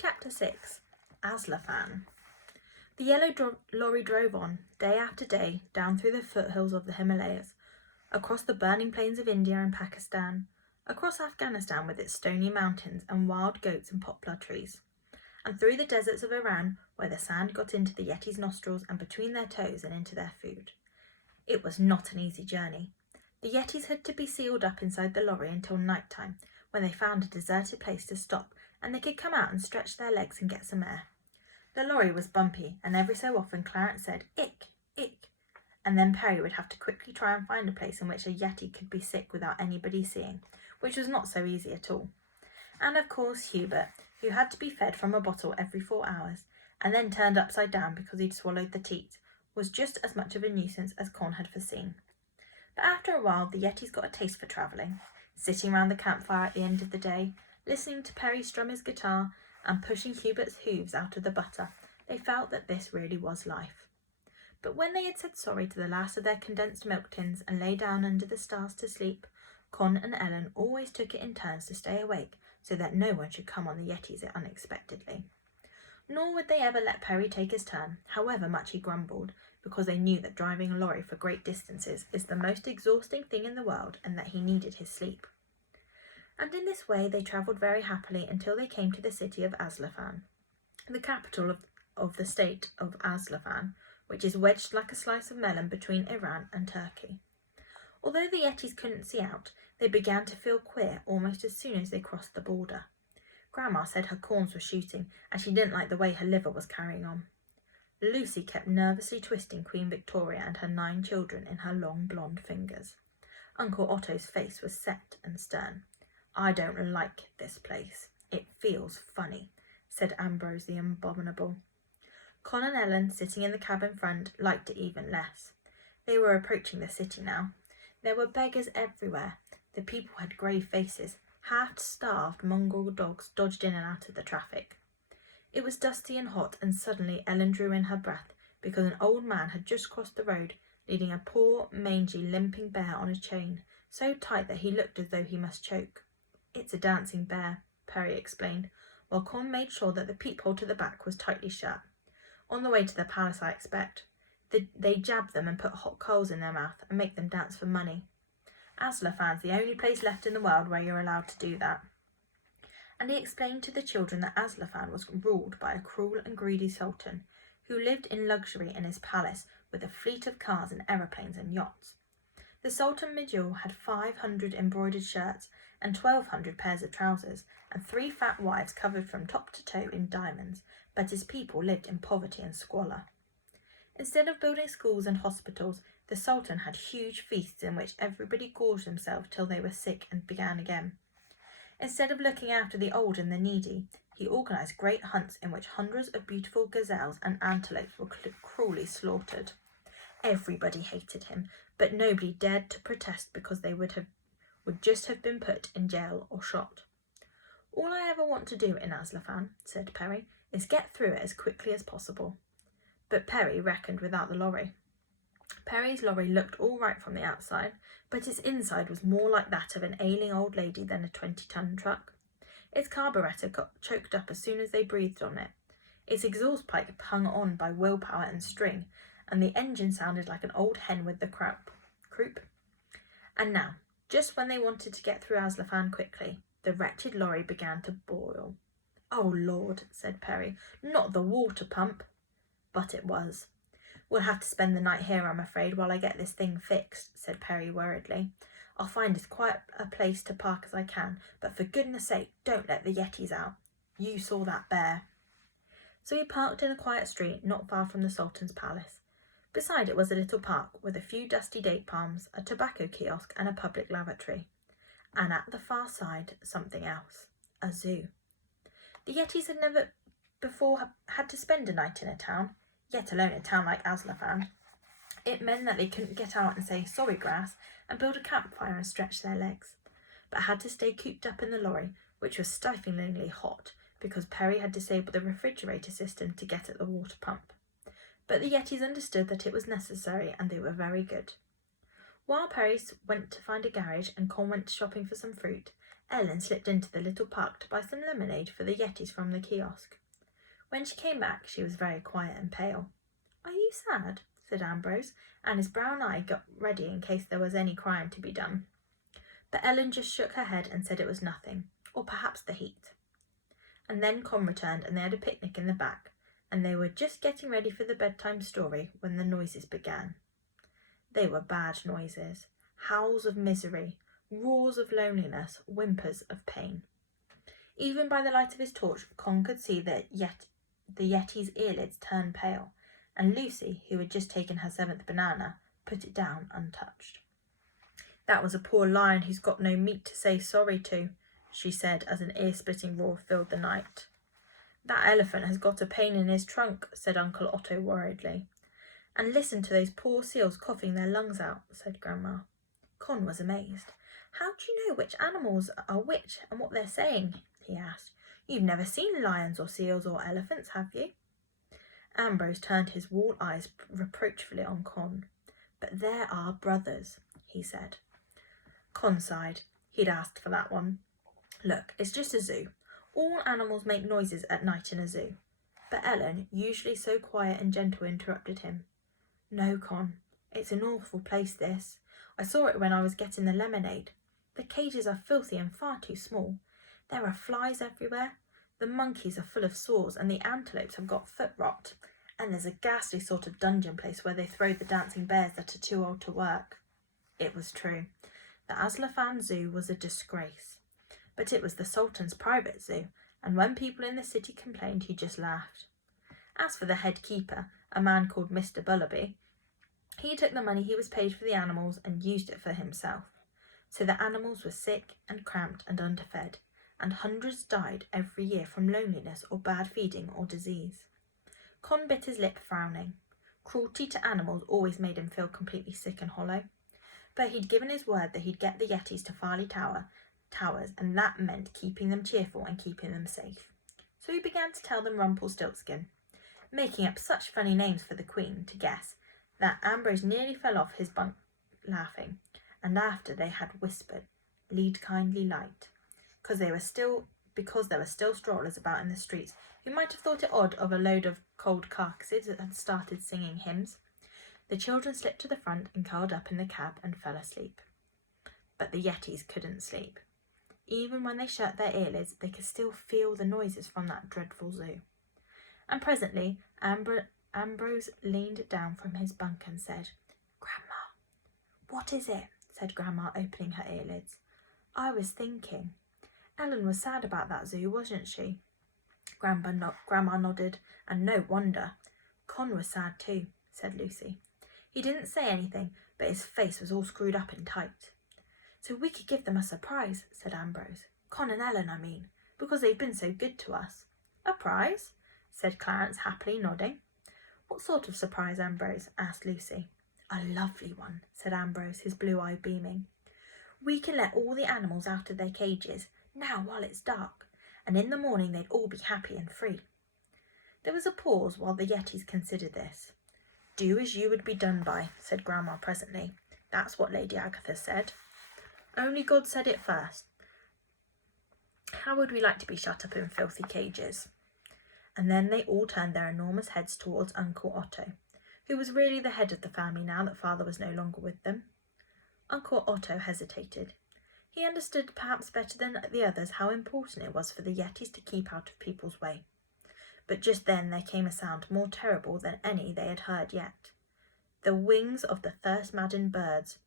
Chapter 6. Aslan. The yellow lorry drove on, day after day, down through the foothills of the Himalayas, across the burning plains of India and Pakistan, across Afghanistan with its stony mountains and wild goats and poplar trees, and through the deserts of Iran, where the sand got into the Yeti's nostrils and between their toes and into their food. It was not an easy journey. The Yetis had to be sealed up inside the lorry until night time, when they found a deserted place to stop and they could come out and stretch their legs and get some air. The lorry was bumpy, and every so often Clarence said, "Ick, ick," and then Perry would have to quickly try and find a place in which a Yeti could be sick without anybody seeing, which was not so easy at all. And of course Hubert, who had to be fed from a bottle every 4 hours, and then turned upside down because he'd swallowed the teat, was just as much of a nuisance as Con had foreseen. But after a while the Yetis got a taste for travelling, sitting round the campfire at the end of the day, listening to Perry strum his guitar and pushing Hubert's hooves out of the butter. They felt that this really was life. But when they had said sorry to the last of their condensed milk tins and lay down under the stars to sleep, Con and Ellen always took it in turns to stay awake so that no one should come on the Yetis unexpectedly. Nor would they ever let Perry take his turn, however much he grumbled, because they knew that driving a lorry for great distances is the most exhausting thing in the world and that he needed his sleep. And in this way they travelled very happily until they came to the city of Aslan, the capital of the state of Aslan, which is wedged like a slice of melon between Iran and Turkey. Although the Yetis couldn't see out, they began to feel queer almost as soon as they crossed the border. Grandma said her corns were shooting, and she didn't like the way her liver was carrying on. Lucy kept nervously twisting Queen Victoria and her 9 children in her long blonde fingers. Uncle Otto's face was set and stern. "I don't like this place. It feels funny," said Ambrose the Abominable. Con and Ellen, sitting in the cab in front, liked it even less. They were approaching the city now. There were beggars everywhere. The people had grave faces. Half-starved mongrel dogs dodged in and out of the traffic. It was dusty and hot, and suddenly Ellen drew in her breath because an old man had just crossed the road, leading a poor, mangy, limping bear on a chain, so tight that he looked as though he must choke. "It's a dancing bear," Perry explained, while Con made sure that the peephole to the back was tightly shut. "On the way to the palace, I expect. They jab them and put hot coals in their mouth and make them dance for money. Aslan's the only place left in the world where you're allowed to do that." And he explained to the children that Aslan was ruled by a cruel and greedy sultan, who lived in luxury in his palace with a fleet of cars and aeroplanes and yachts. The Sultan Majul had 500 embroidered shirts and 1,200 pairs of trousers, and 3 fat wives covered from top to toe in diamonds, but his people lived in poverty and squalor. Instead of building schools and hospitals, the Sultan had huge feasts in which everybody gorged themselves till they were sick and began again. Instead of looking after the old and the needy, he organised great hunts in which hundreds of beautiful gazelles and antelopes were cruelly slaughtered. Everybody hated him, but nobody dared to protest because they would just have been put in jail or shot. "All I ever want to do in Aslan," said Perry, "is get through it as quickly as possible." But Perry reckoned without the lorry. Perry's lorry looked all right from the outside, but its inside was more like that of an ailing old lady than a 20-ton truck. Its carburettor got choked up as soon as they breathed on it. Its exhaust pipe hung on by willpower and string, and the engine sounded like an old hen with the croup. And now, just when they wanted to get through Aslan quickly, the wretched lorry began to boil. "Oh, Lord," said Perry, "not the water pump." But it was. "We'll have to spend the night here, I'm afraid, while I get this thing fixed," said Perry worriedly. "I'll find as quiet a place to park as I can, but for goodness sake, don't let the Yetis out. You saw that bear." So he parked in a quiet street not far from the Sultan's palace. Beside it was a little park with a few dusty date palms, a tobacco kiosk and a public lavatory. And at the far side, something else. A zoo. The Yetis had never before had to spend a night in a town, yet alone a town like Aslan. It meant that they couldn't get out and say "sorry, grass" and build a campfire and stretch their legs, but had to stay cooped up in the lorry, which was stiflingly hot because Perry had disabled the refrigerator system to get at the water pump. But the Yetis understood that it was necessary, and they were very good. While Perry went to find a garage and Con went shopping for some fruit, Ellen slipped into the little park to buy some lemonade for the Yetis from the kiosk. When she came back, she was very quiet and pale. "Are you sad?" said Ambrose, and his brown eye got ready in case there was any crying to be done. But Ellen just shook her head and said it was nothing, or perhaps the heat. And then Con returned, and they had a picnic in the back, and they were just getting ready for the bedtime story when the noises began. They were bad noises, howls of misery, roars of loneliness, whimpers of pain. Even by the light of his torch, Con could see that the Yeti's earlids turned pale, and Lucy, who had just taken her 7th banana, put it down untouched. "That was a poor lion who's got no meat to say sorry to," she said as an ear-splitting roar filled the night. "That elephant has got a pain in his trunk," said Uncle Otto worriedly. "And listen to those poor seals coughing their lungs out," said Grandma. Con was amazed. "How do you know which animals are which and what they're saying?" he asked. "You've never seen lions or seals or elephants, have you?" Ambrose turned his wall eyes reproachfully on Con. "But there are brothers," he said. Con sighed. He'd asked for that one. "Look, it's just a zoo. All animals make noises at night in a zoo." But Ellen, usually so quiet and gentle, interrupted him. "No, Con, it's an awful place, this. I saw it when I was getting the lemonade. The cages are filthy and far too small. There are flies everywhere. The monkeys are full of sores, and the antelopes have got foot rot. And there's a ghastly sort of dungeon place where they throw the dancing bears that are too old to work." It was true. The Aslafan Zoo was a disgrace. But it was the Sultan's private zoo, and when people in the city complained, he just laughed. As for the head keeper, a man called Mr. Bullaby, he took the money he was paid for the animals and used it for himself. So the animals were sick and cramped and underfed, and hundreds died every year from loneliness or bad feeding or disease. Con bit his lip, frowning. Cruelty to animals always made him feel completely sick and hollow. But he'd given his word that he'd get the Yetis to Farley Towers, and that meant keeping them cheerful and keeping them safe. So he began to tell them Rumpelstiltskin, making up such funny names for the Queen to guess that Ambrose nearly fell off his bunk laughing, and after they had whispered, "Lead kindly light," because there were still strollers about in the streets who might have thought it odd of a load of cold carcasses that had started singing hymns. The children slipped to the front and curled up in the cab and fell asleep. But the Yetis couldn't sleep. Even when they shut their earlids, they could still feel the noises from that dreadful zoo. And presently Ambrose leaned down from his bunk and said, "Grandma." "What is it?" said Grandma, opening her earlids. "I was thinking. Ellen was sad about that zoo, wasn't she?" Grandma nodded, and no wonder. "Con was sad too," said Lucy. "He didn't say anything, but his face was all screwed up and tight." "So we could give them a surprise," said Ambrose. "Con and Ellen, I mean, because they've been so good to us." "A prize?" said Clarence, happily nodding. "What sort of surprise, Ambrose?" asked Lucy. "A lovely one," said Ambrose, his blue eye beaming. "We can let all the animals out of their cages, now while it's dark, and in the morning they'd all be happy and free." There was a pause while the Yetis considered this. "Do as you would be done by," said Grandma presently. "That's what Lady Agatha said. Only God said it first. How would we like to be shut up in filthy cages?" And then they all turned their enormous heads towards Uncle Otto, who was really the head of the family now that Father was no longer with them. Uncle Otto hesitated. He understood perhaps better than the others how important it was for the Yetis to keep out of people's way. But just then there came a sound more terrible than any they had heard yet. The wings of the thirst-maddened birds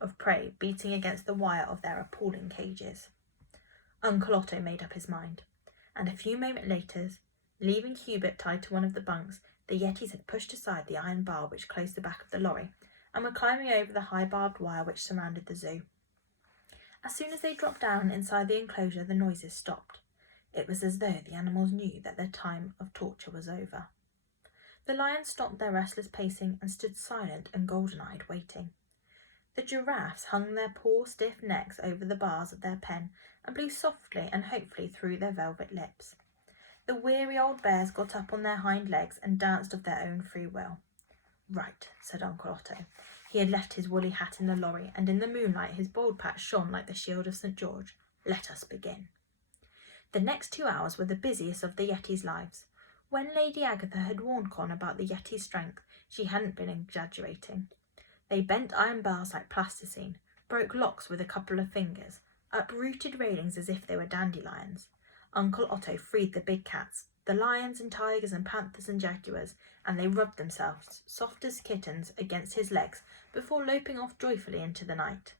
of prey beating against the wire of their appalling cages. Uncle Otto made up his mind, and a few moments later, leaving Hubert tied to one of the bunks, the Yetis had pushed aside the iron bar which closed the back of the lorry, and were climbing over the high barbed wire which surrounded the zoo. As soon as they dropped down inside the enclosure, the noises stopped. It was as though the animals knew that their time of torture was over. The lions stopped their restless pacing and stood silent and golden-eyed, waiting. The giraffes hung their poor stiff necks over the bars of their pen and blew softly and hopefully through their velvet lips. The weary old bears got up on their hind legs and danced of their own free will. "Right," said Uncle Otto. He had left his woolly hat in the lorry, and in the moonlight his bald patch shone like the shield of St. George. Let us begin." The next 2 hours were the busiest of the Yeti's lives. When Lady Agatha had warned Con about the Yeti's strength, she hadn't been exaggerating. They bent iron bars like plasticine, broke locks with a couple of fingers, uprooted railings as if they were dandelions. Uncle Otto freed the big cats, the lions and tigers and panthers and jaguars, and they rubbed themselves, soft as kittens, against his legs before loping off joyfully into the night.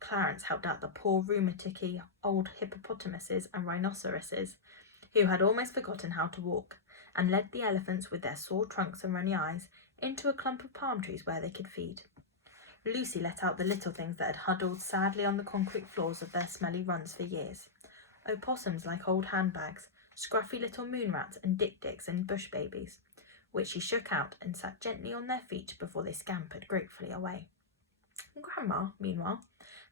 Clarence helped out the poor rheumaticky old hippopotamuses and rhinoceroses, who had almost forgotten how to walk, and led the elephants with their sore trunks and runny eyes into a clump of palm trees where they could feed. Lucy let out the little things that had huddled sadly on the concrete floors of their smelly runs for years. Opossums like old handbags, scruffy little moon rats and dik-diks and bush babies, which she shook out and sat gently on their feet before they scampered gratefully away. Grandma, meanwhile,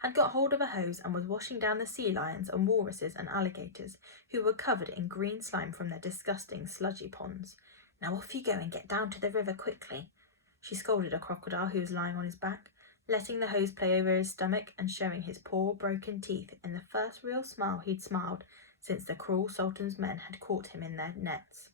had got hold of a hose and was washing down the sea lions and walruses and alligators, who were covered in green slime from their disgusting sludgy ponds. "Now off you go and get down to the river quickly," she scolded a crocodile who was lying on his back, letting the hose play over his stomach and showing his poor broken teeth in the first real smile he'd smiled since the cruel Sultan's men had caught him in their nets.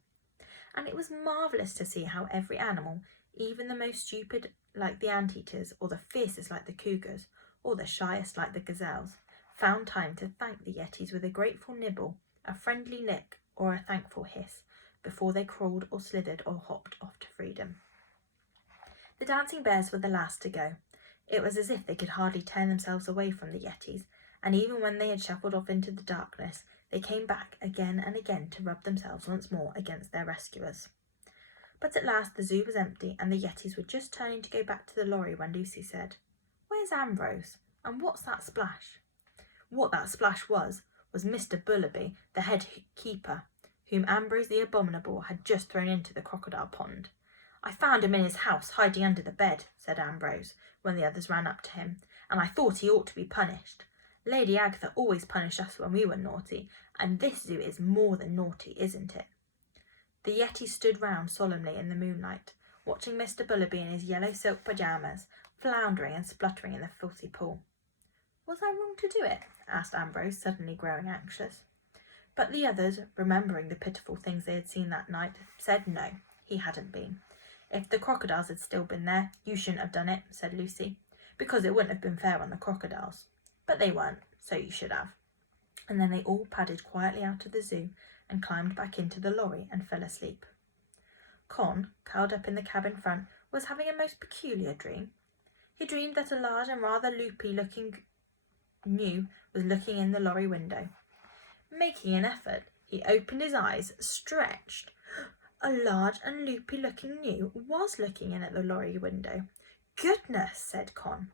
And it was marvellous to see how every animal, even the most stupid like the anteaters, or the fiercest like the cougars, or the shyest like the gazelles, found time to thank the Yetis with a grateful nibble, a friendly lick, or a thankful hiss, before they crawled or slithered or hopped off to freedom. The dancing bears were the last to go. It was as if they could hardly tear themselves away from the Yetis, and even when they had shuffled off into the darkness, they came back again and again to rub themselves once more against their rescuers. But at last the zoo was empty, and the Yetis were just turning to go back to the lorry when Lucy said, "Where's Ambrose? And what's that splash?" What that splash was Mr. Bullaby, the head keeper, whom Ambrose the Abominable had just thrown into the crocodile pond. "I found him in his house, hiding under the bed," said Ambrose, when the others ran up to him, "and I thought he ought to be punished. Lady Agatha always punished us when we were naughty, and this zoo is more than naughty, isn't it?" The Yeti stood round solemnly in the moonlight, watching Mr. Bullaby in his yellow silk pyjamas, floundering and spluttering in the filthy pool. "Was I wrong to do it?" asked Ambrose, suddenly growing anxious. But the others, remembering the pitiful things they had seen that night, said no, he hadn't been. "If the crocodiles had still been there, you shouldn't have done it," said Lucy, "because it wouldn't have been fair on the crocodiles. But they weren't, so you should have." And then they all padded quietly out of the zoo and climbed back into the lorry and fell asleep. Con, curled up in the cabin front, was having a most peculiar dream. He dreamed that a large and rather loopy-looking gnu was looking in the lorry window. Making an effort, he opened his eyes, stretched. A large and loopy-looking gnu was looking in at the lorry window. "Goodness," said Con.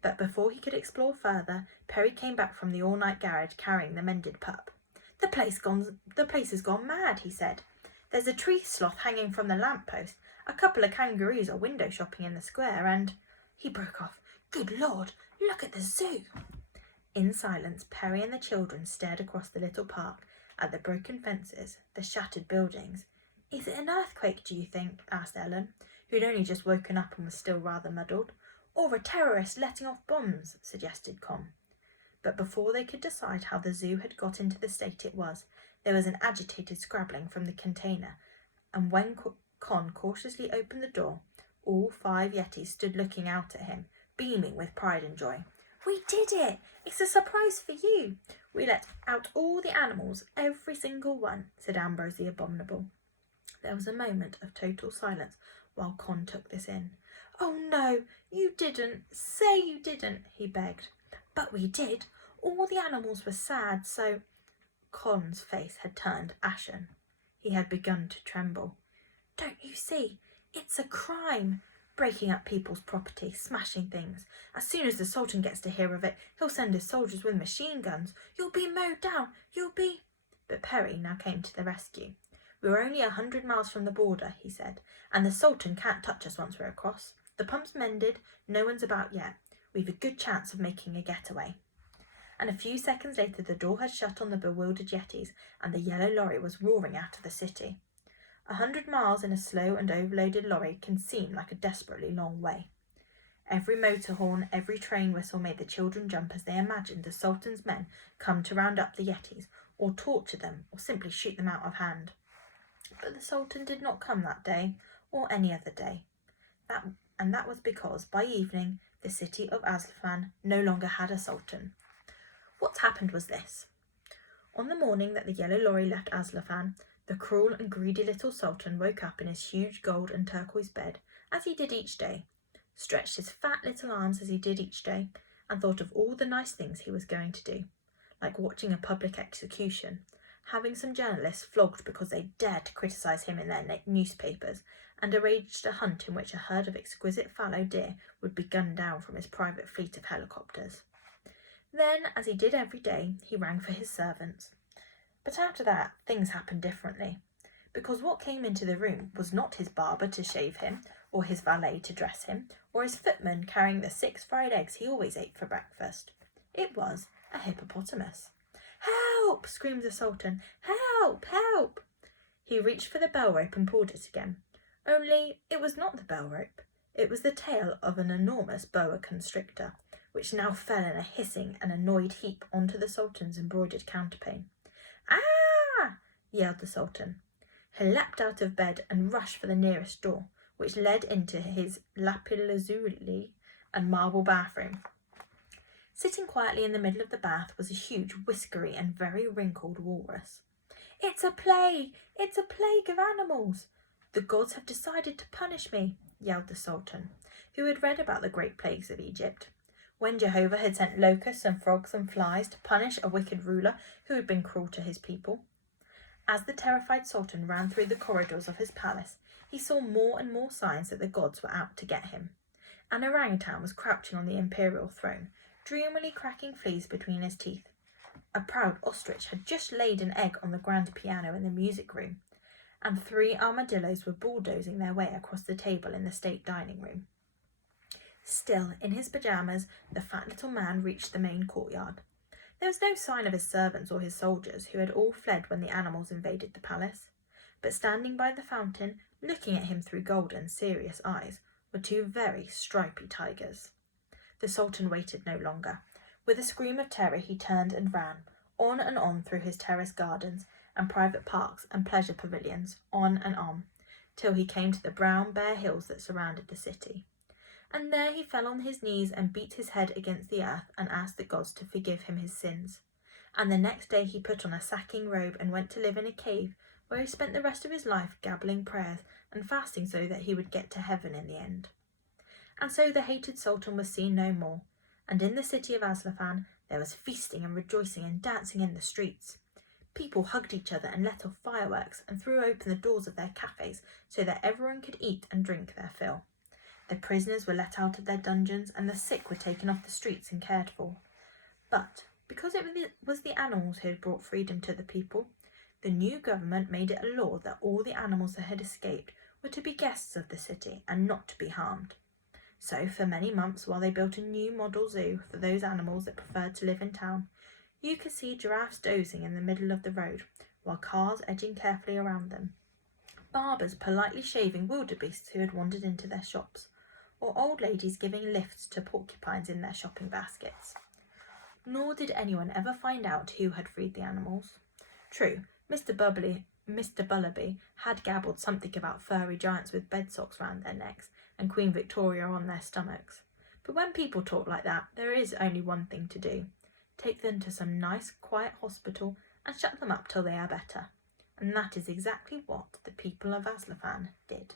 But before he could explore further, Perry came back from the all-night garage carrying the mended pup. The place has gone mad," he said. "There's a tree sloth hanging from the lamp-post, a couple of kangaroos are window shopping in the square, and—" He broke off. "Good Lord, look at the zoo!" In silence, Perry and the children stared across the little park, at the broken fences, the shattered buildings. "Is it an earthquake, do you think?" asked Ellen, who'd only just woken up and was still rather muddled. "Or a terrorist letting off bombs," suggested Con. But before they could decide how the zoo had got into the state it was, there was an agitated scrabbling from the container, and when Con cautiously opened the door, all 5 Yetis stood looking out at him, beaming with pride and joy. "We did it! It's a surprise for you! We let out all the animals, every single one," said Ambrose the Abominable. There was a moment of total silence while Con took this in. "Oh no, you didn't! Say you didn't!" he begged. "But we did. All the animals were sad, so—" Con's face had turned ashen. He had begun to tremble. "Don't you see? It's a crime. Breaking up people's property, smashing things. As soon as the Sultan gets to hear of it, he'll send his soldiers with machine guns. You'll be mowed down. You'll be—" But Perry now came to the rescue. "We're only 100 miles from the border," he said, "and the Sultan can't touch us once we're across. The pump's mended. No one's about yet. We've a good chance of making a getaway." And a few seconds later the door had shut on the bewildered Yetis, and the yellow lorry was roaring out of the city. 100 miles in a slow and overloaded lorry can seem like a desperately long way. Every motor horn, every train whistle made the children jump as they imagined the Sultan's men come to round up the Yetis, or torture them, or simply shoot them out of hand. But the Sultan did not come that day, or any other day. That was because, by evening, the city of Aslan no longer had a sultan. What happened was this. On the morning that the yellow lorry left Aslan, the cruel and greedy little sultan woke up in his huge gold and turquoise bed, as he did each day, stretched his fat little arms as he did each day, and thought of all the nice things he was going to do, like watching a public execution, having some journalists flogged because they dared to criticise him in their newspapers, and arranged a hunt in which a herd of exquisite fallow deer would be gunned down from his private fleet of helicopters. Then, as he did every day, he rang for his servants. But after that, things happened differently, because what came into the room was not his barber to shave him, or his valet to dress him, or his footman carrying the 6 fried eggs he always ate for breakfast. It was a hippopotamus. "Help!" screamed the Sultan. "Help! Help!" He reached for the bell rope and pulled it again. Only it was not the bell rope. It was the tail of an enormous boa constrictor, which now fell in a hissing and annoyed heap onto the Sultan's embroidered counterpane. "Ah!" yelled the Sultan. He leapt out of bed and rushed for the nearest door, which led into his lapis-lazuli and marble bathroom. Sitting quietly in the middle of the bath was a huge, whiskery and very wrinkled walrus. "It's a plague! It's a plague of animals! The gods have decided to punish me," yelled the Sultan, who had read about the great plagues of Egypt, when Jehovah had sent locusts and frogs and flies to punish a wicked ruler who had been cruel to his people. As the terrified Sultan ran through the corridors of his palace, he saw more and more signs that the gods were out to get him. An orangutan was crouching on the imperial throne, dreamily cracking fleas between his teeth. A proud ostrich had just laid an egg on the grand piano in the music room, and 3 armadillos were bulldozing their way across the table in the state dining room. Still, in his pyjamas, the fat little man reached the main courtyard. There was no sign of his servants or his soldiers, who had all fled when the animals invaded the palace. But standing by the fountain, looking at him through golden, serious eyes, were 2 very stripy tigers. The Sultan waited no longer. With a scream of terror he turned and ran, on through his terrace gardens and private parks and pleasure pavilions, on, till he came to the brown, bare hills that surrounded the city. And there he fell on his knees and beat his head against the earth and asked the gods to forgive him his sins. And the next day he put on a sacking robe and went to live in a cave, where he spent the rest of his life gabbling prayers and fasting so that he would get to heaven in the end. And so the hated Sultan was seen no more, and in the city of Aslan there was feasting and rejoicing and dancing in the streets. People hugged each other and let off fireworks and threw open the doors of their cafes so that everyone could eat and drink their fill. The prisoners were let out of their dungeons and the sick were taken off the streets and cared for. But because it was the animals who had brought freedom to the people, the new government made it a law that all the animals that had escaped were to be guests of the city and not to be harmed. So for many months, while they built a new model zoo for those animals that preferred to live in town, you could see giraffes dozing in the middle of the road, while cars edging carefully around them, barbers politely shaving wildebeests who had wandered into their shops, or old ladies giving lifts to porcupines in their shopping baskets. Nor did anyone ever find out who had freed the animals. True, Mr. Bullaby had gabbled something about furry giants with bed socks round their necks and Queen Victoria on their stomachs. But when people talk like that, there is only one thing to do. Take them to some nice, quiet hospital and shut them up till they are better. And that is exactly what the people of Aslan did.